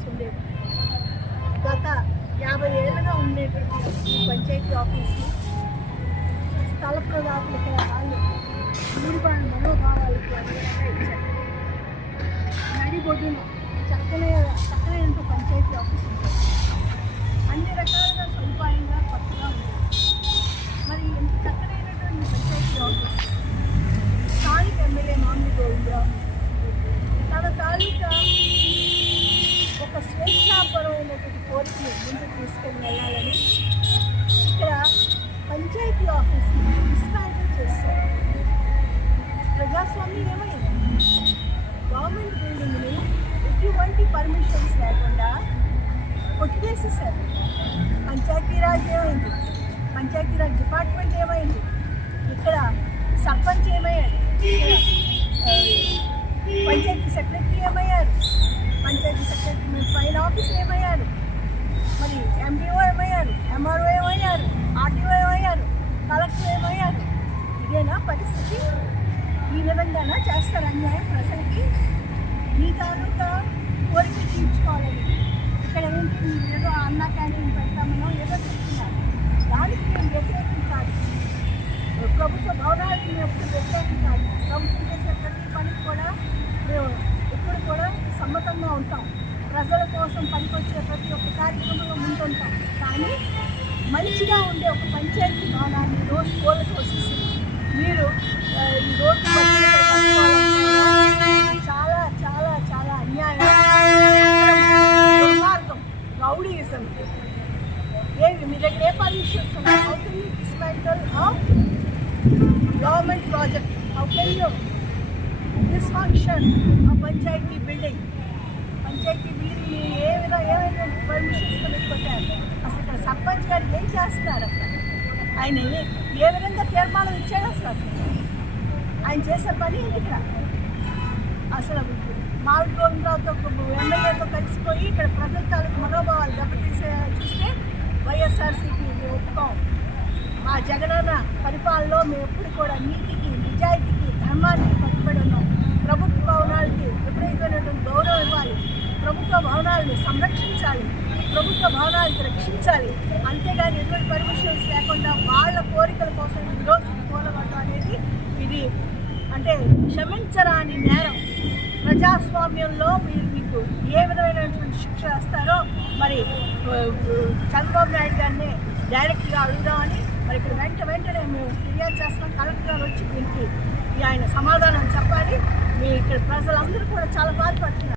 Office ఉండేది. గత 50 ఏళ్ళుగా ఉండేటువంటి ఈ పంచాయతీ ఆఫీస్ని స్థల ప్రదాతలకి వాళ్ళు ఊరిబాడు మనోభావాలకి అనుగుణంగా ఇచ్చారు. నడిబొడ్డున చక్కనైన పంచాయతీ ఆఫీస్ ఉంటుంది. అన్ని రకాలుగా సదుపాయంగా కొత్తగా ఉంది. మరి ఇంత చక్కనైనటువంటి పంచాయతీ ఆఫీస్ స్థానిక ఎమ్మెల్యే మామిడి గోవిందరావు తన తాలూకా ఒక స్వేచ్ఛాపరమైనటువంటి కోరికను ముందుకు తీసుకొని వెళ్ళాలని ఇక్కడ పంచాయతీ ఆఫీస్ని డిస్మాంటిల్ చేస్తారు. ప్రజాస్వామ్యం ఏమైంది? గవర్నమెంట్ బిల్డింగ్ని ఎటువంటి పర్మిషన్స్ లేకుండా కొట్టేసేసారు. పంచాయతీరాజ్ ఏమైంది? పంచాయతీరాజ్ డిపార్ట్మెంట్ ఏమైంది? ఇక్కడ సర్పంచ్ ఏమయ్యారు? పంచాయతీ సెక్రటరీ ఏమయ్యారు? పంచాయతీ సెక్రటరీ పైన ఆఫీసులు ఏమయ్యారు? మరి ఎంపీఓ ఏమయ్యారు? ఎంఆర్ఓ ఏమయ్యారు? ఆర్టీఓ ఏమయ్యారు? కలెక్టర్ ఏమయ్యారు? ఇదేనా పరిస్థితి? ఈ విధంగానా చేస్తారు అన్యాయం ప్రజలకి? మీ తాలూకా కోరిక తీర్చుకోవాలని ఇక్కడ ఏంటి ఏదో అన్న క్యాంటీన్ పెడతామనో ఏదో చెప్తున్నారు. దానికి మేము వ్యతిరేకం కాదు. ప్రభుత్వ భవనాలకి మేము ఎప్పుడు వ్యతిరేకం కాదు. ప్రభుత్వం చేసే ప్రతి పనికి కూడా మేము ఎప్పుడు కూడా సమ్మతంగా ఉంటాం. ప్రజల కోసం పనికొచ్చే ప్రతి ఒక్క కార్యక్రమంలో ముందుంటాం. కానీ మంచిగా ఉండే ఒక పంచాయతీ భవనాన్ని రోజు కోళ్ళ కోసేసి మీరు ఈ రోడ్డు చాలా చాలా చాలా అన్యాయం, దుర్మార్గం, రౌడీయిజం. ఏమి మీ దగ్గర ఏ పర్మిషన్స్ ఉన్నాయి? How can you dismantle government project? How can you dysfunction panchayati building? Panchayati building ఏమైనా పర్మిషన్స్ కొట్టారు? అసలు ఇక్కడ సర్పంచ్ గారు ఏం చేస్తున్నారు? ఆయన ఏ విధంగా తీర్మానం ఇచ్చాడు? అసలు ఆయన చేసే పని ఇక్కడ అసలు మామిడి గోవిందరావుతో ఎమ్మెల్యేతో కలిసిపోయి ఇక్కడ ప్రజల తాలూకు మనోభావాలు దెబ్బతీసే చూస్తే వైఎస్ఆర్సీపీ ఒప్పుకోం. మా జగనన్న పరిపాలనలో మేము ఎప్పుడు కూడా నీతికి, నిజాయితీకి, ధర్మానికి కట్టుబడి ఉన్నాం. ప్రభుత్వ భవనాలకి విపరీతమైనటువంటి గౌరవం ఇవ్వాలి. ప్రభుత్వ భవనాలను సంరక్షించాలి. ప్రభుత్వ భవనాలకు రక్షించాలి. అంతేగాని ఎటువంటి పర్మిషన్స్ లేకుండా వాళ్ళ కోరికల కోసం ఈరోజు కూలగొట్టడం అనేది ఇది అంటే క్షమించరాని నేరం. ప్రజాస్వామ్యంలో మీకు ఏ విధమైనటువంటి శిక్ష వేస్తారో మరి చంద్రబాబు నాయుడు గారిని డైరెక్ట్గా అడుగుదామని మరి ఇక్కడ వెంటనే మేము ఫిర్యాదు చేస్తున్నాం. కలెక్టర్ గారు వచ్చి దీనికి ఆయన సమాధానం చెప్పాలి. మీ ఇక్కడ ప్రజలందరూ కూడా చాలా బాధపడుతున్నారు.